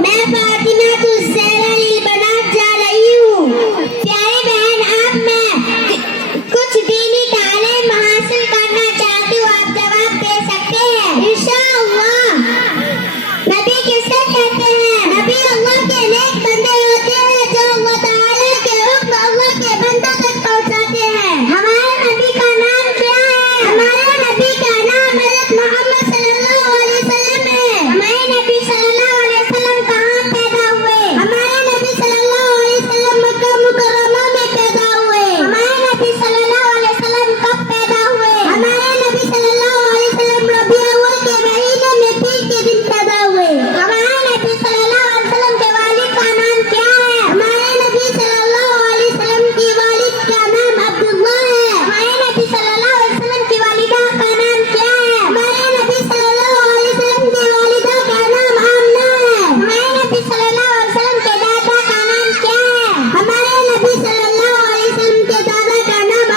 میں فاطمہ الزہرا للبنات جا رہی ہوں. پیارے بہن، اب میں کچھ دینی تعلیم حاصل کرنا چاہتی ہوں. آپ جواب دے سکتے ہیں؟ انشاءاللہ. نبی کسے کہتے ہیں؟ نبی اللہ کے نیک بندے ہوتے ہیں جو اللہ تعالیٰ کے حکم اللہ کے بندوں تک پہنچاتے ہیں. ہمارے نبی کا نام کیا ہے؟ ہمارے نبی کا نام حضرت محمد صلی اللہ علیہ وسلم ہے. ہمارے نبی صلی اللہ علیہ وسلم کہاں پیدا ہوئے؟ ہمارے نبی صلی اللہ علیہ وسلم مکہ مکرمہ میں پیدا ہوئے. ہمارے نبی صلی اللہ علیہ وسلم کب پیدا ہوئے؟ ہمارے نبی صلی اللہ علیہ وسلم ربیع الاول کے مہینے میں پیر کے دن پیدا ہوئے. ہمارے نبی صلی اللہ علیہ وسلم کے والد کا نام کیا ہے؟ ہمارے نبی صلی اللہ علیہ وسلم کی والد کا نام عبداللہ ہے. ہمارے نبی صلی اللہ علیہ وسلم کی والدہ کا نام کیا ہے؟ ہمارے نبی صلی اللہ علیہ وسلم کی والدہ کا نام آمنہ ہے. ہمارے نبی صلی اللہ علیہ وسلم کے دادا کا نام کیا ہے؟ ہمارے نبی صلی اللہ علیہ وسلم کے دادا کا نام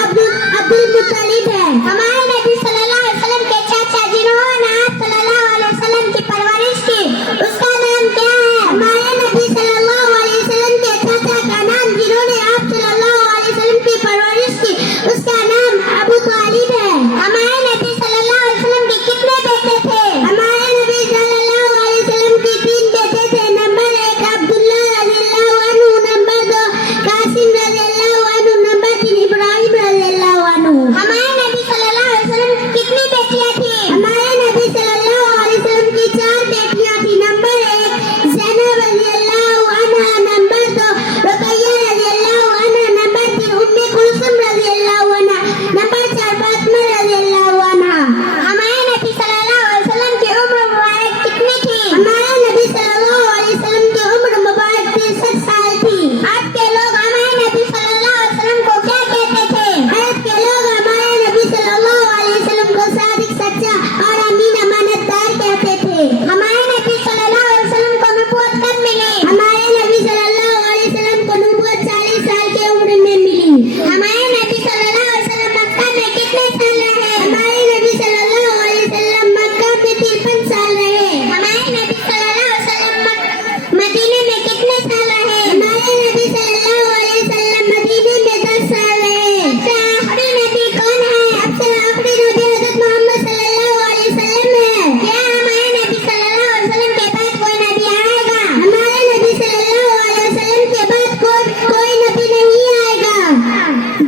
عبدالمطلب ہے. ہمارے نبی صلی اللہ علیہ وسلم کے چاچا جنہوں نے آپ صلی اللہ علیہ وسلم کی پرورش کی، اس کا نام کیا ہے؟ ہمارے نبی صلی اللہ علیہ وسلم کے چاچا کا نام جنہوں نے آپ صلی اللہ علیہ وسلم کی پرورش کی، اس کا نام ابو طالب ہے. ہمارے نبی صلی اللہ علیہ وسلم کے کتنے بیٹے تھے؟ ہمارے نبی صلی اللہ علیہ وسلم کی 3 بیٹے تھے. نمبر 1 عبداللہ رضی اللہ عنہ، نمبر 2 قاسم رضی اللہ عنہ، نمبر 3 ابراہیم رضی اللہ عنہ. ہمارے نبی صلی اللہ علیہ وسلم کی کتنی بیٹیاں تھیں؟ ہمارے نبی صلی اللہ علیہ وسلم کی 4 بیٹیاں تھیں. نمبر 1 زینب رضی اللہ عنہ، نمبر 2 رقیہ رضی اللہ عنہ، نمبر 3 ام کلثوم رضی اللہ عنہ، نمبر 4 فاطمہ رضی اللہ عنہ. ہمارے نبی صلی اللہ علیہ وسلم کی عمر مبارک کتنی تھی؟ ہمارے نبی صلی اللہ علیہ وسلم کی عمر مبارک 63 سال تھی. آج کے لوگ ہمارے نبی صلی اللہ علیہ وسلم کو کیا کہتے تھے؟ آج کے لوگ ہمارے نبی صلی اللہ علیہ وسلم کو صادق، سچا اور امین امانت دار کہتے تھے. ہمارے نبی صلی اللہ علیہ وسلم کو نبوت کب ملی؟ ہمارے نبی صلی اللہ علیہ وسلم کو نبوت 40 سال کی عمر میں ملی. ہمارے نبی صلی اللہ علیہ وسلم مکہ میں کتنے سال رہے؟ ہمارے نبی صلی اللہ علیہ وسلم مکہ میں 53 سال رہے. ہمارے نبی صلی اللہ علیہ وسلم مدینے میں کتنے سال رہے؟ ہمارے نبی صلی اللہ علیہ وسلم مدینے میں 10 سال رہے. آخری نبی کون ہے؟ اب سے آخری نبی حضرت محمد صلی اللہ علیہ وسلم ہے. کیا ہمارے نبی صلی اللہ علیہ وسلم کے بعد کوئی نبی آئے گا؟ ہمارے نبی صلی اللہ علیہ وسلم کے بعد کوئی نبی نہیں آئے گا.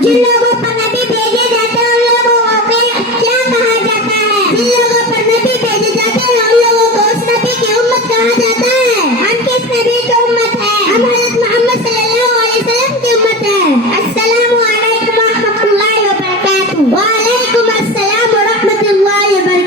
جن لوگوں پر نبی بھیجے جاتے ہیں ان لوگوں کو کیا کہا جاتا ہے؟ جن لوگوں پر نبی بھیجے جاتے ہیں ان لوگوں کو اس نبی کی امت کہا جاتا ہے. ہم کس نبی کی امت ہے؟ ہم حضرت محمد صلی اللہ علیہ وسلم کی امت ہے. السلام علیکم ورحمۃ اللہ وبرکاتہ. وعلیکم